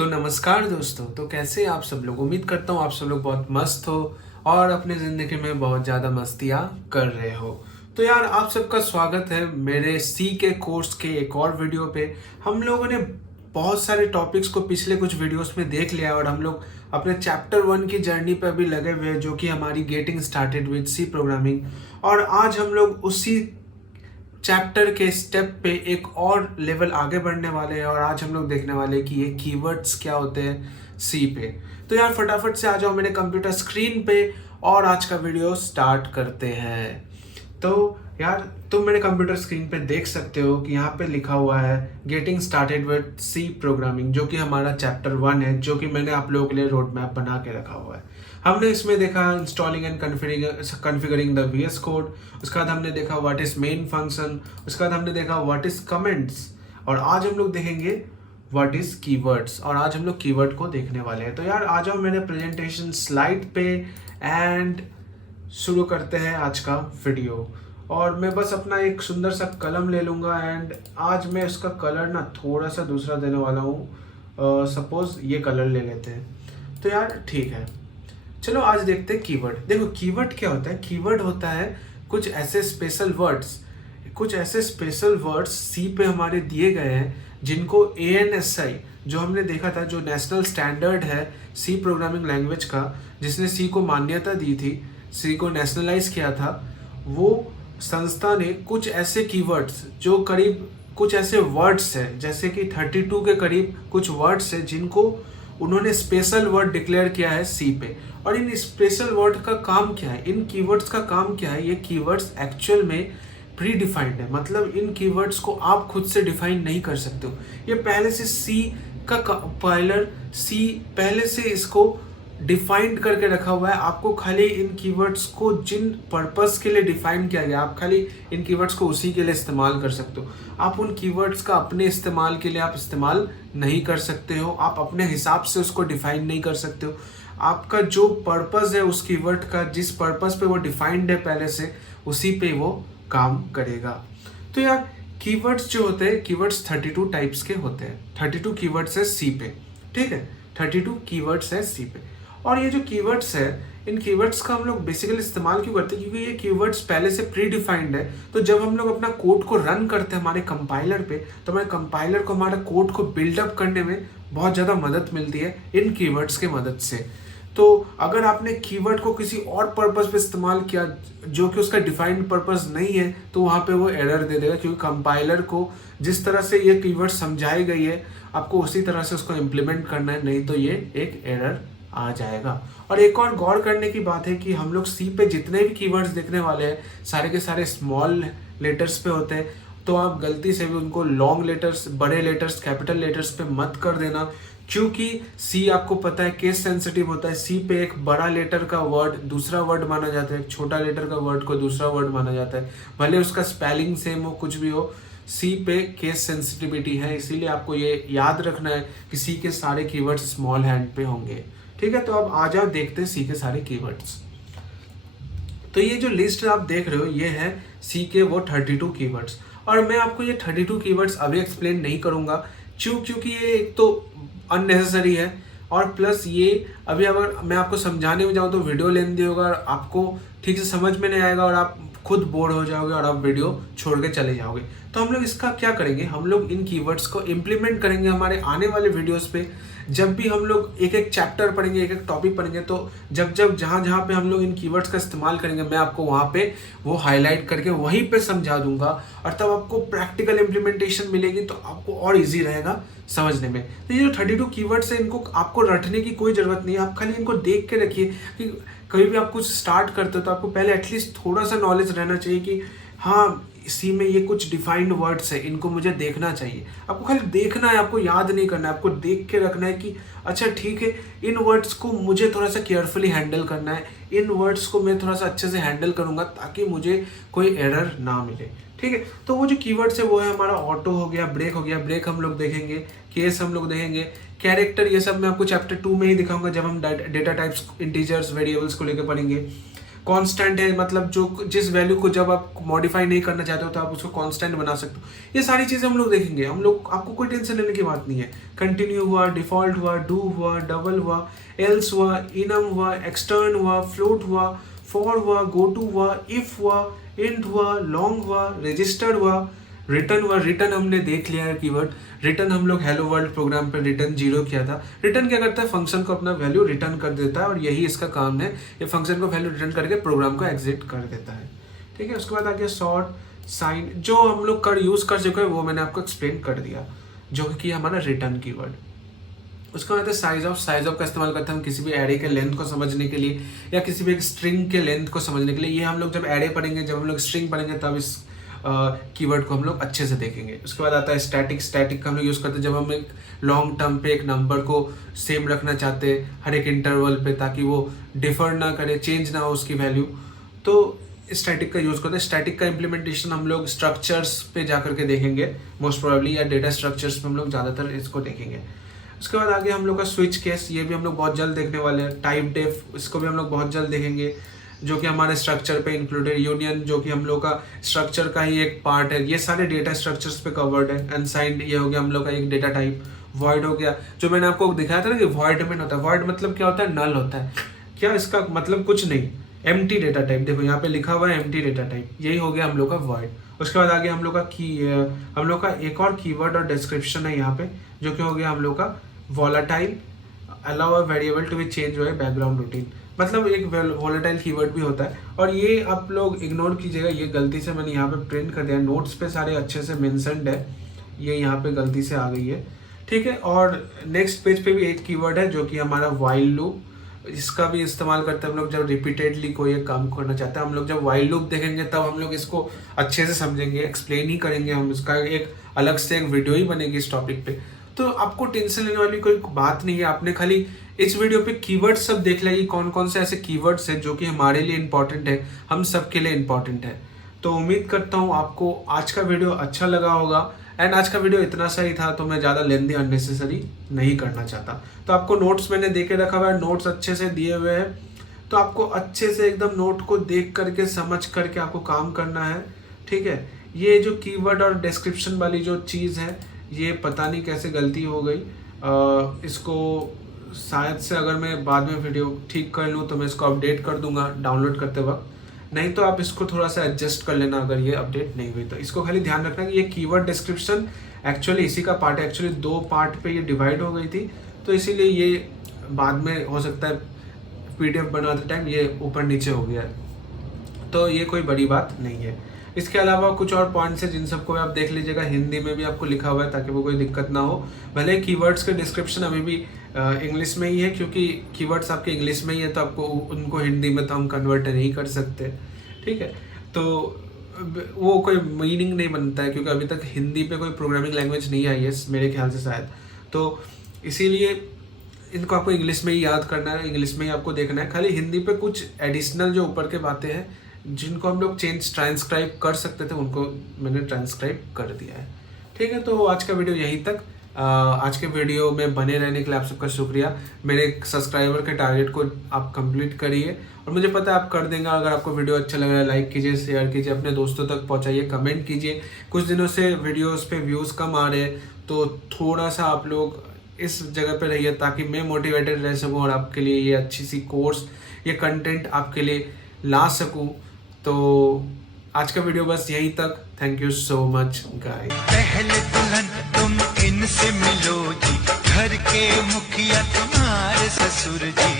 तो नमस्कार दोस्तों। तो कैसे आप सब लोग? उम्मीद करता हूँ आप सब लोग बहुत मस्त हो और अपने ज़िंदगी में बहुत ज़्यादा मस्तियाँ कर रहे हो। तो यार आप सबका स्वागत है मेरे सी के कोर्स के एक और वीडियो पे। हम लोगों ने बहुत सारे टॉपिक्स को पिछले कुछ वीडियोस में देख लिया और हम लोग अपने चैप्टर 1 की जर्नी पे अभी लगे हुए हैं, जो कि हमारी getting started with C programming. और आज हम लोग उसी चैप्टर के स्टेप पे एक और लेवल आगे बढ़ने वाले हैं और आज हम लोग देखने वाले हैं कि ये कीवर्ड्स क्या होते हैं सी पे। तो यार फटाफट से आ जाओ मेरे कंप्यूटर स्क्रीन पे और आज का वीडियो स्टार्ट करते हैं। तो यार तुम मेरे कंप्यूटर स्क्रीन पे देख सकते हो कि यहाँ पे लिखा हुआ है getting started with C programming, जो कि हमारा चैप्टर 1 है, जो कि मैंने आप लोगों के लिए रोड मैप बना के रखा हुआ है। हमने इसमें देखा installing and configuring the VS code, उसके बाद हमने देखा व्हाट इज मेन फंक्शन, उसके बाद हमने देखा व्हाट इज कमेंट्स, और आज हम लोग देखेंगे व्हाट इज कीवर्ड्स, और आज हम लोग कीवर्ड को देखने वाले हैं। तो यार आ जाओ मेरे प्रेजेंटेशन स्लाइड पे एंड शुरू करते हैं आज का वीडियो। और मैं बस अपना एक सुंदर सा कलम ले लूँगा एंड आज मैं उसका कलर ना थोड़ा सा दूसरा देने वाला हूँ। सपोज ये कलर ले लेते हैं। तो यार ठीक है, चलो आज देखते हैं कीवर्ड। देखो कीवर्ड क्या होता है। कीवर्ड होता है कुछ ऐसे स्पेशल वर्ड्स सी पे हमारे दिए गए हैं, जिनको ANSI जो हमने देखा था, जो नेशनल स्टैंडर्ड है सी प्रोग्रामिंग लैंग्वेज का, जिसने सी को मान्यता दी थी, सी को नेशनलाइज किया था, वो संस्था ने कुछ ऐसे कीवर्ड्स जो करीब कुछ ऐसे वर्ड्स हैं, जैसे कि 32 के करीब कुछ वर्ड्स हैं, जिनको उन्होंने स्पेशल वर्ड डिक्लेयर किया है सी पे। और इन स्पेशल वर्ड का काम क्या है, इन कीवर्ड्स का काम क्या है? ये कीवर्ड्स एक्चुअल में प्री डिफाइंड है, मतलब इन कीवर्ड्स को आप खुद से डिफाइन नहीं कर सकते हो। ये पहले से सी का कंपाइलर सी पहले से इसको डिफाइंड करके रखा हुआ है। आपको खाली इन कीवर्ड्स को जिन पर्पस के लिए डिफाइन किया गया, आप खाली इन कीवर्ड्स को उसी के लिए इस्तेमाल कर सकते हो। आप उन कीवर्ड्स का अपने इस्तेमाल के लिए आप इस्तेमाल नहीं कर सकते हो, आप अपने हिसाब से उसको डिफाइन नहीं कर सकते हो। आपका जो पर्पस है उस कीवर्ड का, जिस पर्पस पे वो डिफाइंड है पहले से, उसी पे वो काम करेगा। तो यार कीवर्ड्स जो होते हैं, कीवर्ड्स 32 टाइप्स के होते हैं। 32 कीवर्ड्स है सी पे, ठीक है, 32 कीवर्ड्स है सी पे। और ये जो कीवर्ड्स है, इन कीवर्ड्स का हम लोग बेसिकली इस्तेमाल क्यों करते हैं? क्योंकि ये कीवर्ड्स पहले से प्री डिफाइंड है। तो जब हम लोग अपना कोड को रन करते हैं हमारे कंपाइलर पे, तो हमारे कंपाइलर को हमारा कोड को बिल्डअप करने में बहुत ज़्यादा मदद मिलती है इन कीवर्ड्स के मदद से। तो अगर आपने कीवर्ड को किसी और पर्पस पे इस्तेमाल किया जो कि उसका डिफाइंड पर्पस नहीं है, तो वहाँ पे वो एरर दे देगा, क्योंकि कंपाइलर को जिस तरह से ये कीवर्ड समझाई गई है आपको उसी तरह से उसको इम्प्लीमेंट करना है, नहीं तो ये एक एरर आ जाएगा। और एक और गौर करने की बात है कि हम लोग सी पे जितने भी कीवर्ड्स देखने वाले हैं सारे के सारे स्मॉल लेटर्स पे होते हैं। तो आप गलती से भी उनको लॉन्ग लेटर्स, बड़े लेटर्स, कैपिटल लेटर्स पे मत कर देना, क्योंकि सी आपको पता है केस सेंसिटिव होता है। सी पे एक बड़ा लेटर का वर्ड दूसरा वर्ड माना जाता है, एक छोटा लेटर का वर्ड को दूसरा वर्ड माना जाता है, भले उसका स्पेलिंग सेम हो, कुछ भी हो। सी पे केस सेंसिटिविटी है, इसीलिए आपको ये याद रखना है कि सी के सारे कीवर्ड्स स्मॉल हैंड पे होंगे, ठीक है। तो अब आ जाओ देखते हैं सी के सारे कीवर्ड्स। तो ये जो लिस्ट आप देख रहे हो ये है सी के वो 32 कीवर्ड्स, और मैं आपको ये 32 कीवर्ड्स अभी एक्सप्लेन नहीं करूंगा क्योंकि ये एक तो अननेसेसरी है, और प्लस ये अभी अगर मैं आपको समझाने में जाऊँ तो वीडियो लेंदी होगा और आपको ठीक से समझ में नहीं आएगा और आप खुद बोर हो जाओगे और आप वीडियो छोड़ के चले जाओगे। तो हम लोग इसका क्या करेंगे, हम लोग इन कीवर्ड्स को इम्प्लीमेंट करेंगे हमारे आने वाले वीडियोस पे। जब भी हम लोग एक एक चैप्टर पढ़ेंगे, एक एक टॉपिक पढ़ेंगे, तो जब जहाँ जहाँ पे हम लोग इन कीवर्ड्स का इस्तेमाल करेंगे, मैं आपको वहाँ पे वो हाईलाइट करके वहीं पे समझा दूंगा, और तब आपको प्रैक्टिकल इम्प्लीमेंटेशन मिलेगी तो आपको और ईजी रहेगा समझने में। तो ये जो 32 कीवर्ड्स है, इनको आपको रटने की कोई ज़रूरत नहीं है, आप खाली इनको देख के रखिए कि कभी भी आप कुछ स्टार्ट करते हो तो आपको पहले एटलीस्ट थोड़ा सा नॉलेज रहना चाहिए कि हाँ इसी में ये कुछ डिफाइंड वर्ड्स है, इनको मुझे देखना चाहिए। आपको खाली देखना है, आपको याद नहीं करना है, आपको देख के रखना है कि अच्छा ठीक है, इन वर्ड्स को मुझे थोड़ा सा केयरफुली हैंडल करना है, इन वर्ड्स को मैं थोड़ा सा अच्छे से हैंडल करूंगा ताकि मुझे कोई एरर ना मिले, ठीक है। तो वो जो कीवर्ड्स है वो है हमारा ऑटो हो गया, ब्रेक हो गया, ब्रेक हम लोग देखेंगे, केस हम लोग देखेंगे, कैरेक्टर, ये सब मैं आपको चैप्टर 2 में ही दिखाऊंगा जब हम डेटा टाइप्स, इंटीजर्स, वेरिएबल्स को लेकर पढ़ेंगे। कांस्टेंट है, मतलब जो जिस वैल्यू को जब आप मॉडिफाई नहीं करना चाहते हो तो आप उसको कांस्टेंट बना सकते हो। ये सारी चीज़ें हम लोग देखेंगे। हम लोग, आपको कोई टेंशन लेने की बात नहीं है। कंटिन्यू हुआ, डिफॉल्ट हुआ, डू हुआ, डबल हुआ, एल्स हुआ, इनम हुआ, एक्सटर्न हुआ, फ्लोट हुआ, फॉर हुआ, गो टू हुआ, इफ हुआ, इंट हुआ, लॉन्ग हुआ, रजिस्टर्ड हुआ, रिटर्न हुआ। रिटर्न हमने देख लिया है कीवर्ड। रिटर्न हम लोग हेलो वर्ल्ड प्रोग्राम पे रिटर्न 0 किया था। रिटर्न क्या करता है, फंक्शन को अपना वैल्यू रिटर्न कर देता है और यही इसका काम है। ये फंक्शन को वैल्यू रिटर्न करके प्रोग्राम को एग्जिट कर देता है। ठीक है, उसके बाद आ गया सॉर्ट, साइन, जो हम लोग यूज कर चुके हैं वो मैंने आपको एक्सप्लेन कर दिया, जो कि हमारा रिटर्न कीवर्ड। उसके बाद साइज ऑफ। साइज ऑफ का इस्तेमाल करते हैं हम किसी भी एरे के लेंथ को समझने के लिए या किसी भी एक स्ट्रिंग के लेंथ को समझने के लिए। ये हम लोग जब एरे पढ़ेंगे, जब हम लोग स्ट्रिंग पढ़ेंगे, तब इस कीवर्ड को हम लोग अच्छे से देखेंगे। उसके बाद आता है स्टैटिक। स्टैटिक का हम लोग यूज़ करते हैं जब हम एक लॉन्ग टर्म पे एक नंबर को सेम रखना चाहते हैं हर एक इंटरवल पे, ताकि वो डिफर ना करे, चेंज ना हो उसकी वैल्यू, तो स्टैटिक का यूज़ करते हैं। स्टैटिक का इम्प्लीमेंटेशन हम लोग स्ट्रक्चर्स पे जा करके देखेंगे मोस्ट प्रोबेबली, या डेटा स्ट्रक्चर्स पे हम लोग ज़्यादातर इसको देखेंगे। उसके बाद आगे हम लोग का स्विच केस, ये भी हम लोग बहुत जल्द देखने वाले हैं। टाइप डेफ, इसको भी हम लोग बहुत जल्द देखेंगे, जो कि हमारे स्ट्रक्चर पे इंक्लूडेड। यूनियन, जो कि हम लोग का स्ट्रक्चर का ही एक पार्ट है। ये सारे डेटा स्ट्रक्चर्स पे कवर्ड है। अनसाइंड, ये हो गया हम लोग का एक डेटा टाइप। वॉइड हो गया, जो मैंने आपको दिखाया था ना कि वॉइड में होता है। वॉइड मतलब क्या होता है, नल होता है। क्या इसका मतलब कुछ नहीं, एम्प्टी डेटा टाइप। देखो यहाँ पे लिखा हुआ है एम्प्टी डेटा टाइप, यही हो गया हम लोग का वॉइड। उसके बाद आगे हम लोग का हम लोग का एक और कीवर्ड और डिस्क्रिप्शन है यहाँ पे, जो कि हो गया हम लोग का volatile. Allow a variable to be change हुआ है बैकग्राउंड रूटीन, मतलब एक वॉलेटाइल कीवर्ड भी होता है। और ये आप लोग इग्नोर कीजिएगा, ये गलती से मैंने यहाँ पे प्रिंट कर दिया, नोट्स पे सारे अच्छे से मेंशन्ड है, ये यहाँ पे गलती से आ गई है। ठीक है, और नेक्स्ट पेज पे भी एक कीवर्ड है जो कि हमारा व्हाइल लूप। इसका भी इस्तेमाल करते हैं हम लोग जब रिपीटेडली कोई एक काम करना चाहते हैं। हम लोग जब व्हाइल लूप देखेंगे तब हम लोग इसको अच्छे से समझेंगे, एक्सप्लेन ही करेंगे हम। इसका एक अलग से एक वीडियो ही बनेगी इस टॉपिक पे, तो आपको टेंशन लेने वाली कोई बात नहीं है। आपने खाली इस वीडियो पे कीवर्ड्स सब देख लिया कि कौन कौन से ऐसे कीवर्ड्स हैं जो कि हमारे लिए इंपॉर्टेंट है, हम सबके लिए इंपॉर्टेंट है। तो उम्मीद करता हूँ आपको आज का वीडियो अच्छा लगा होगा। एंड आज का वीडियो इतना सा ही था, तो मैं ज़्यादा लेंथी अननेसेसरी नहीं करना चाहता। तो आपको नोट्स मैंने दे के रखा हुआ है, नोट्स अच्छे से दिए हुए हैं, तो आपको अच्छे से एकदम नोट को देख करके समझ करके आपको काम करना है। ठीक है, ये जो कीवर्ड और डिस्क्रिप्शन वाली जो चीज़ है, ये पता नहीं कैसे गलती हो गई। इसको शायद से अगर मैं बाद में वीडियो ठीक कर लूँ तो मैं इसको अपडेट कर दूंगा डाउनलोड करते वक्त, नहीं तो आप इसको थोड़ा सा एडजस्ट कर लेना अगर ये अपडेट नहीं हुई तो। इसको खाली ध्यान रखना कि ये कीवर्ड डिस्क्रिप्शन एक्चुअली इसी का पार्ट है। एक्चुअली 2 पार्ट पे ये डिवाइड हो गई थी, तो इसीलिए ये बाद में हो सकता है PDF बनाते टाइम ये ऊपर नीचे हो गया है, तो ये कोई बड़ी बात नहीं है। इसके अलावा कुछ और पॉइंट्स हैं जिन सबको आप देख लीजिएगा, हिंदी में भी आपको लिखा हुआ है ताकि वो कोई दिक्कत ना हो। भले कीवर्ड्स के डिस्क्रिप्शन अभी भी इंग्लिश में ही है, क्योंकि कीवर्ड्स आपके इंग्लिश में ही है, तो आपको उनको हिंदी में तो हम कन्वर्ट नहीं कर सकते। ठीक है, तो वो कोई मीनिंग नहीं बनता है, क्योंकि अभी तक हिंदी पे कोई प्रोग्रामिंग लैंग्वेज नहीं आई है मेरे ख्याल से शायद, तो इसीलिए इनको आपको इंग्लिश में ही याद करना है, इंग्लिश में ही आपको देखना है। खाली हिंदी पे कुछ एडिशनल जो ऊपर के बातें हैं जिनको हम लोग ट्रांसक्राइब कर सकते थे, उनको मैंने ट्रांसक्राइब कर दिया है। ठीक है, तो आज का वीडियो यहीं तक। आज के वीडियो में बने रहने के लिए आप सबका शुक्रिया। मेरे सब्सक्राइबर के टारगेट को आप कंप्लीट करिए, और मुझे पता है आप कर देंगे। अगर आपको वीडियो अच्छा लग रहा है, लाइक कीजिए, शेयर कीजिए, अपने दोस्तों तक पहुंचाइए, कमेंट कीजिए। कुछ दिनों से वीडियोस पे व्यूज़ कम आ रहे हैं, तो थोड़ा सा आप लोग इस जगह पे रहिए ताकि मैं मोटिवेटेड रह सकूँ और आपके लिए ये अच्छी सी कोर्स, ये कंटेंट आपके लिए ला सकूँ। तो आज का वीडियो बस यहीं तक। Thank you so much guys. पहले दुल्हन तुम इनसे मिलो जी, घर के मुखिया तुम्हारे ससुर जी।